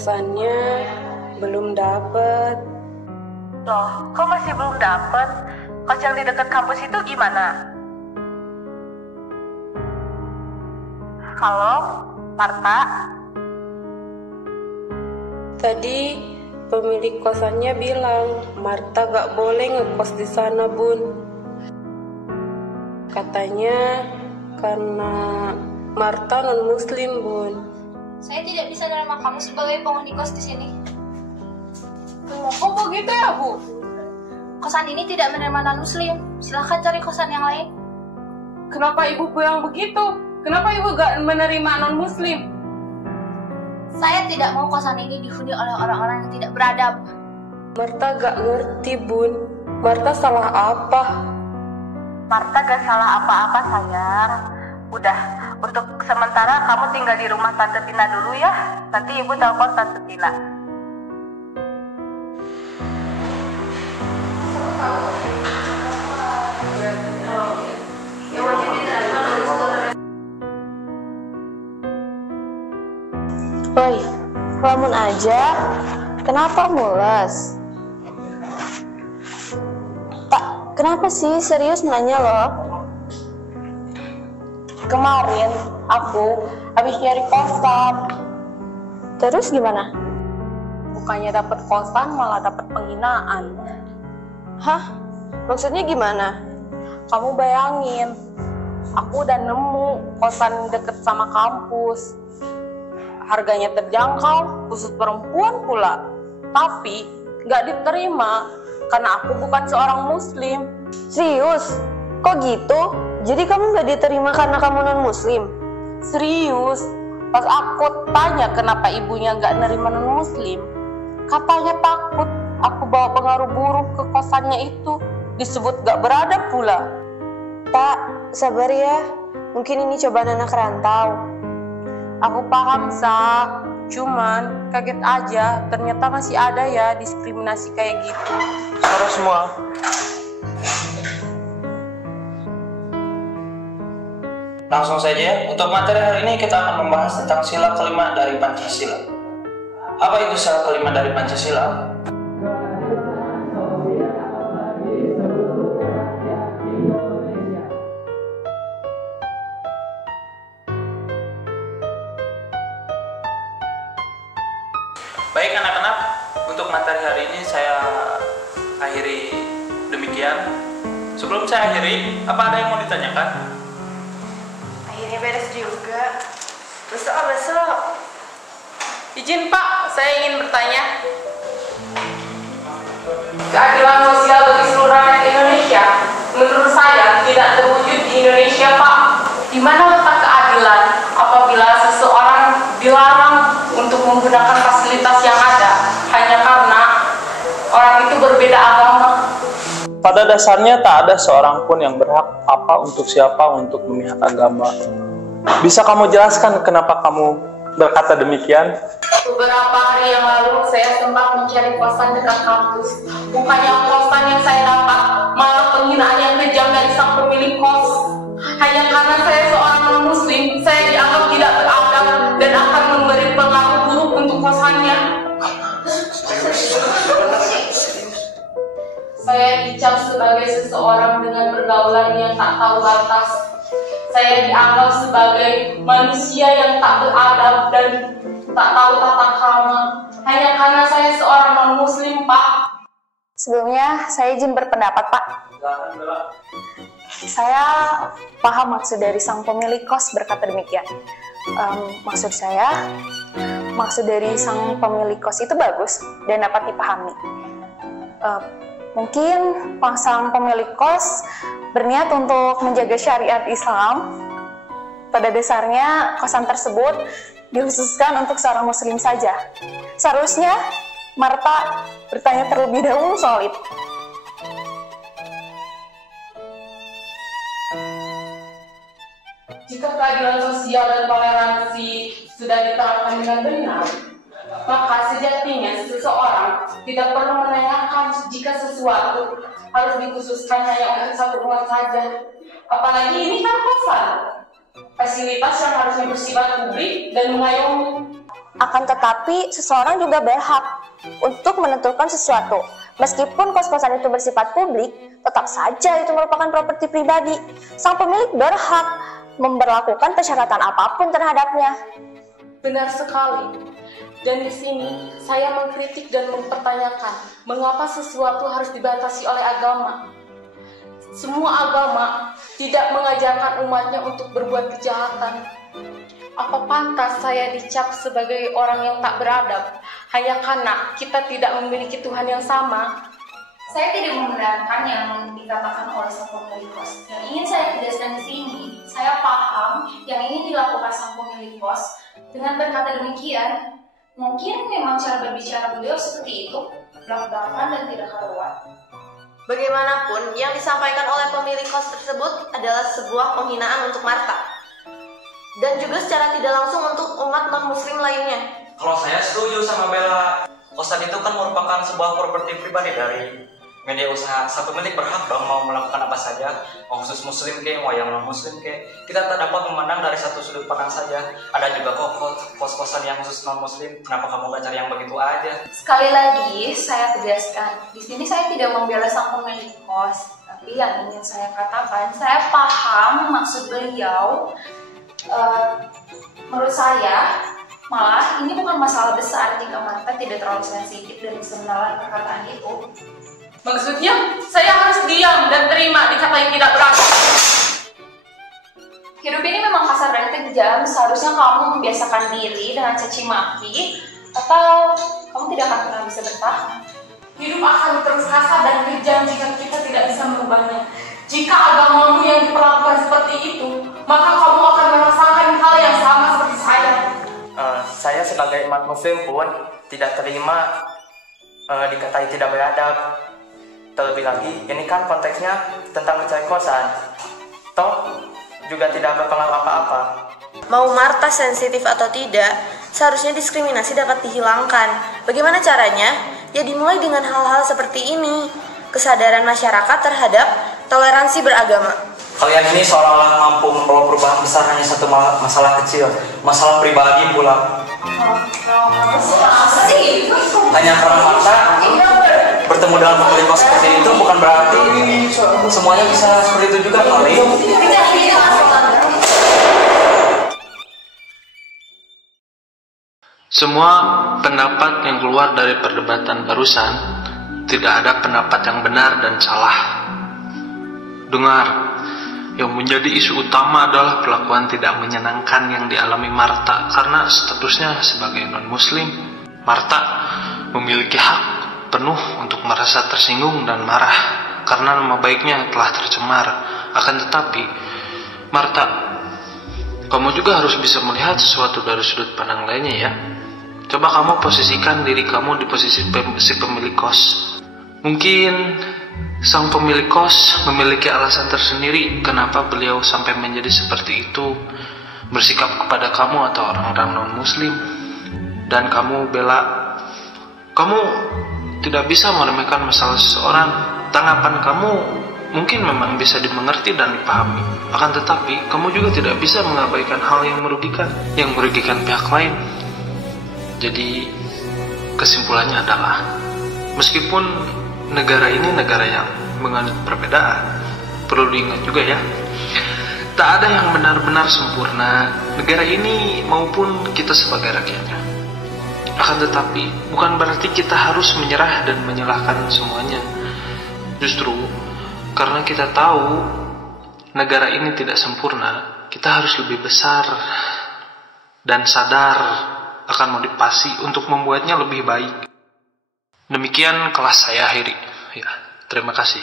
kosannya belum dapet. Loh, kok masih belum dapet? Kos yang di dekat kampus itu gimana? Halo, Marta? Tadi pemilik kosannya bilang Marta gak boleh ngekos di sana, Bun. Katanya karena Marta non-muslim, Bun. Saya tidak bisa menerima kamu sebagai penghuni kos di sini. Kok begitu ya, Bu? Kosan ini tidak menerima non-muslim. Silahkan cari kosan yang lain. Kenapa Ibu bilang begitu? Kenapa Ibu gak menerima non-muslim? Saya tidak mau kosan ini dihuni oleh orang-orang yang tidak beradab. Marta gak ngerti, Bun. Marta salah apa? Marta gak salah apa-apa, sayang. Udah, untuk sementara kamu tinggal di rumah Tante Tina dulu ya. Nanti Ibu telepon Tante Tina. Woi, lamun aja, kenapa mules? Tak, kenapa sih serius nanya loh? Kemarin aku habis nyari kosan. Terus gimana? Bukannya dapat kosan, malah dapat penghinaan. Hah? Maksudnya gimana? Kamu bayangin, aku udah nemu kosan deket sama kampus. Harganya terjangkau, khusus perempuan pula. Tapi nggak diterima karena aku bukan seorang muslim. Serius? Kok gitu? Jadi kamu nggak diterima karena kamu non-muslim? Serius, pas aku tanya kenapa ibunya nggak nerima non-muslim, katanya takut aku bawa pengaruh buruk ke kosannya itu, disebut nggak beradab pula. Tak, sabar ya. Mungkin ini cobaan anak rantau. Aku paham, Sa. Cuman kaget aja, ternyata masih ada ya diskriminasi kayak gitu. Halo semua. Langsung saja, untuk materi hari ini kita akan membahas tentang sila kelima dari Pancasila. Apa itu sila kelima dari Pancasila? Baik anak-anak, untuk materi hari ini saya akhiri demikian. Sebelum saya akhiri, apa ada yang mau ditanyakan? Akhirnya beres juga. Besok. Izin Pak, saya ingin bertanya. Keadilan sosial bagi seluruh rakyat Indonesia, menurut saya tidak terwujud di Indonesia, Pak. Di mana letak keadilan apabila seseorang dilarang untuk menggunakan fasilitas yang ada hanya karena orang itu berbeda agama? Pada dasarnya tak ada seorang pun yang berhak apa untuk siapa untuk memihak agama. Bisa kamu jelaskan kenapa kamu berkata demikian? Beberapa hari yang lalu saya sempat mencari kosan dekat kampus. Bukannya kosan yang saya dapat, malah penghinaan yang kejam dari sang pemilik kos. Hanya karena saya seorang non-muslim, saya dianggap tidak beradab dan akan memberi pengaruh buruk untuk kosannya. Saya dicap sebagai seseorang dengan pergaulan yang tak tahu batas. Saya dianggap sebagai manusia yang tak beradab dan tak tahu tata krama. Hanya karena saya seorang non-muslim, Pak. Sebelumnya, saya izin berpendapat, Pak. Saya paham maksud dari sang pemilik kos berkata demikian. Maksud dari sang pemilik kos itu bagus dan dapat dipahami. Mungkin sang pemilik kos berniat untuk menjaga syariat Islam. Pada dasarnya, kosan tersebut dikhususkan untuk seorang muslim saja. Seharusnya Marta bertanya terlebih dahulu soal itu. Jika keadilan sosial dan toleransi sudah diterapkan dengan benar, maka sejatinya seseorang tidak perlu menanyakan jika sesuatu harus dikhususkan hanya untuk satu rumah saja. Apalagi ini kan kosan, fasilitas yang harusnya bersifat publik dan mengayomi. Akan tetapi, seseorang juga berhak untuk menentukan sesuatu. Meskipun kos-kosan itu bersifat publik, tetap saja itu merupakan properti pribadi. Sang pemilik berhak memberlakukan persyaratan apapun terhadapnya. Benar sekali. Dan di sini saya mengkritik dan mempertanyakan mengapa sesuatu harus dibatasi oleh agama. Semua agama tidak mengajarkan umatnya untuk berbuat kejahatan. Apa pantas saya dicap sebagai orang yang tak beradab hanya karena kita tidak memiliki Tuhan yang sama? Saya tidak membenarkan yang dikatakan oleh sang pemilik kos. Yang ingin saya tegaskan di sini, saya paham yang ingin dilakukan sang pemilik kos. Dengan berkata demikian, mungkin memang cara berbicara beliau seperti itu, belak-belakan dan tidak karuan. Bagaimanapun, yang disampaikan oleh pemilik kos tersebut adalah sebuah penghinaan untuk Marta. Dan juga secara tidak langsung untuk umat non-muslim lainnya. Kalau saya setuju sama Bella, kosan itu kan merupakan sebuah properti pribadi dari media usaha. Sang pemilik berhak dong mau melakukan apa saja, mau khusus muslim ke, mau yang non-muslim ke. Kita tak dapat memandang dari satu sudut pandang saja. Ada juga kok kos-kosan yang khusus non-muslim, kenapa kamu gak cari yang begitu aja? Sekali lagi, saya tegaskan, di sini saya tidak membela sang pemilik kos. Tapi yang ingin saya katakan, saya paham maksud beliau. Menurut saya, malah ini bukan masalah besar jika Marta tidak terlalu sensitif dan bisa menalar perkataan itu. Maksudnya, saya harus diam dan terima dikatain tidak berani. Hidup ini memang kasar dan kejam, seharusnya kamu membiasakan diri dengan caci maki, atau kamu tidak akan pernah bisa bertahan. Hidup akan terus kasar dan kejam jika kita tidak bisa merubahnya. Jika agamamu yang diperlakukan seperti itu, maka kamu akan merasakan hal yang sama seperti saya. Saya sebagai umat muslim pun tidak terima dikatai tidak beradab. Terlebih lagi, ini kan konteksnya tentang mencari kosan. Toh, juga tidak berpengaruh apa-apa. Mau Marta sensitif atau tidak, seharusnya diskriminasi dapat dihilangkan. Bagaimana caranya? Ya dimulai dengan hal-hal seperti ini. Kesadaran masyarakat terhadap toleransi beragama. Kalian ini seolah-olah mampu membawa perubahan besar hanya satu masalah kecil, masalah pribadi pula. Hanya karena Marta bertemu dengan pemilik kos seperti itu bukan berarti semuanya bisa seperti itu juga kali. Semua pendapat yang keluar dari perdebatan barusan tidak ada pendapat yang benar dan salah. Dengar, yang menjadi isu utama adalah perlakuan tidak menyenangkan yang dialami Marta karena statusnya sebagai non-muslim. Marta memiliki hak penuh untuk merasa tersinggung dan marah karena nama baiknya telah tercemar. Akan tetapi, Marta, kamu juga harus bisa melihat sesuatu dari sudut pandang lainnya ya. Coba kamu posisikan diri kamu di posisi si pemilik kos. Mungkin sang pemilik kos memiliki alasan tersendiri kenapa beliau sampai menjadi seperti itu, bersikap kepada kamu atau orang-orang non-muslim. Dan kamu Bella, kamu tidak bisa meremehkan masalah seseorang. Tanggapan kamu mungkin memang bisa dimengerti dan dipahami. Akan tetapi, kamu juga tidak bisa mengabaikan hal yang merugikan pihak lain. Jadi, kesimpulannya adalah, meskipun negara ini negara yang menganut perbedaan, perlu diingat juga ya, tak ada yang benar-benar sempurna, negara ini maupun kita sebagai rakyatnya. Akan tetapi, bukan berarti kita harus menyerah dan menyalahkan semuanya. Justru, karena kita tahu negara ini tidak sempurna, kita harus lebih besar dan sadar akan motivasi untuk membuatnya lebih baik. Demikian kelas saya akhiri. Ya, terima kasih.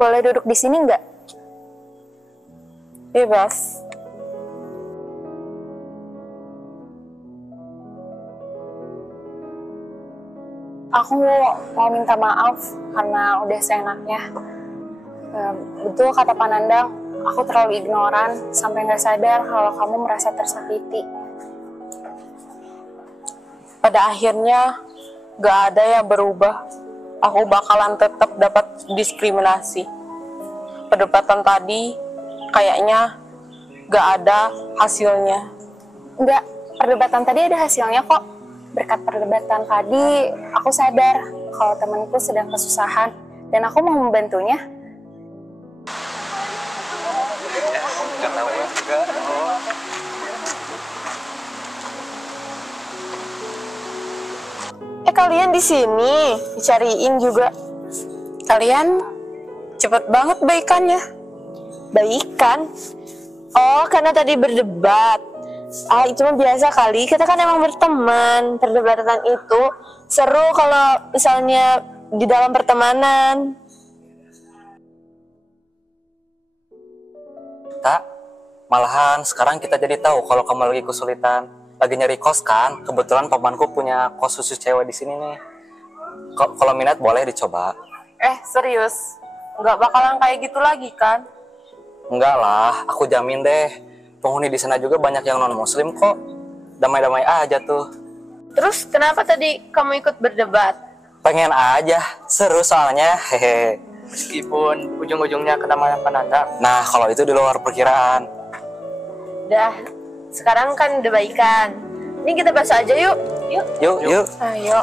Boleh duduk di sini nggak? Bebas. Aku mau minta maaf karena udah seenaknya. Betul kata Pak Nandang, aku terlalu ignoran sampai nggak sadar kalau kamu merasa tersakiti. Pada akhirnya, Gak ada yang berubah. Aku bakalan tetap dapat diskriminasi. Perdebatan tadi kayaknya gak ada hasilnya. Enggak, perdebatan tadi ada hasilnya kok. Berkat perdebatan tadi, aku sadar kalau temanku sedang kesusahan dan aku mau membantunya. Kalian di sini dicariin juga. Kalian cepet banget baikannya. Baikan? Oh, karena tadi berdebat. Itu mah biasa kali. Kita kan emang berteman. Perdebatan itu seru kalau misalnya di dalam pertemanan. Tak, malahan sekarang kita jadi tahu kalau kamu lagi kesulitan, lagi nyari kos kan? Kebetulan pamanku punya kos khusus cewek di sini nih. Kalau minat boleh dicoba. Serius? Nggak bakalan kayak gitu lagi kan? Enggak lah, aku jamin deh. Penghuni di sana juga banyak yang non-muslim kok. Damai-damai aja tuh. Terus kenapa tadi kamu ikut berdebat? Pengen aja, seru soalnya. Hehe. Meskipun ujung-ujungnya kena pandang. Nah, kalau itu di luar perkiraan. Dah, sekarang kan udah baikan. Ini kita bahas aja yuk. Yuk. Ayo.